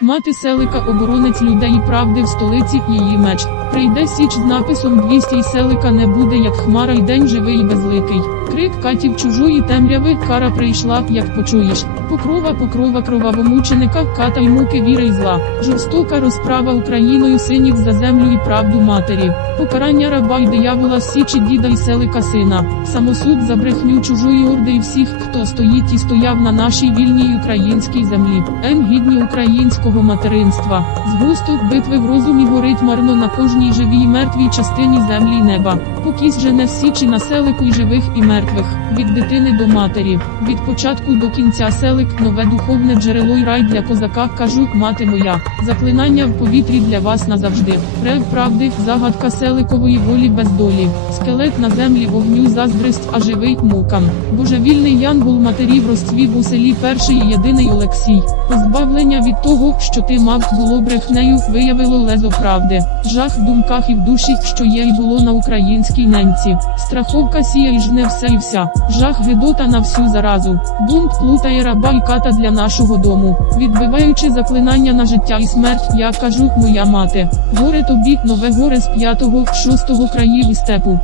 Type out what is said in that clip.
Мати селика оборонець людей правди в столиці її меч. Прийде січ з написом 200 і селика не буде, як хмара й день живий і безликий. Крик катів чужої темряви, кара прийшла, як почуєш. Покрова, покрова кровавомученика, ката й муки віри й зла. Жорстока розправа Україною синів за землю і правду матері. Покарання раба й диявола січі діда й селика сина. Самосуд за брехню чужої орди і всіх, хто стоїть і стояв на нашій вільній українській землі. Ем гідні українського материнства. Згусток битви в розумі горить марно на кожній живій і мертвій частині землі й неба. Покість жене січі на селику й живих і мертвих. Від дитини до матері. Від початку до кінця селик нове духовне джерело й рай для козака, кажу, мати моя. Заклинання в повітрі для вас назавжди. Рев правди, загадка селикової волі без долі. Скелет на землі вогню заздрість, а живий мукам. Божевільний янгол матерів розцвів у селі перший і єдиний Олексій. Позбавлення від того, що ти мав, було брехнею, виявило лезо правди. Жах в думках і в душі, що є й було на українській ненці. Страховка сіє і жне все і вся. Жах Гедота на всю заразу. Бунт плутає раба ката для нашого дому. Відбиваючи заклинання на життя і смерть, я кажу, моя мати. Горе тобі, нове горе з п'ятого, шостого країв і степу.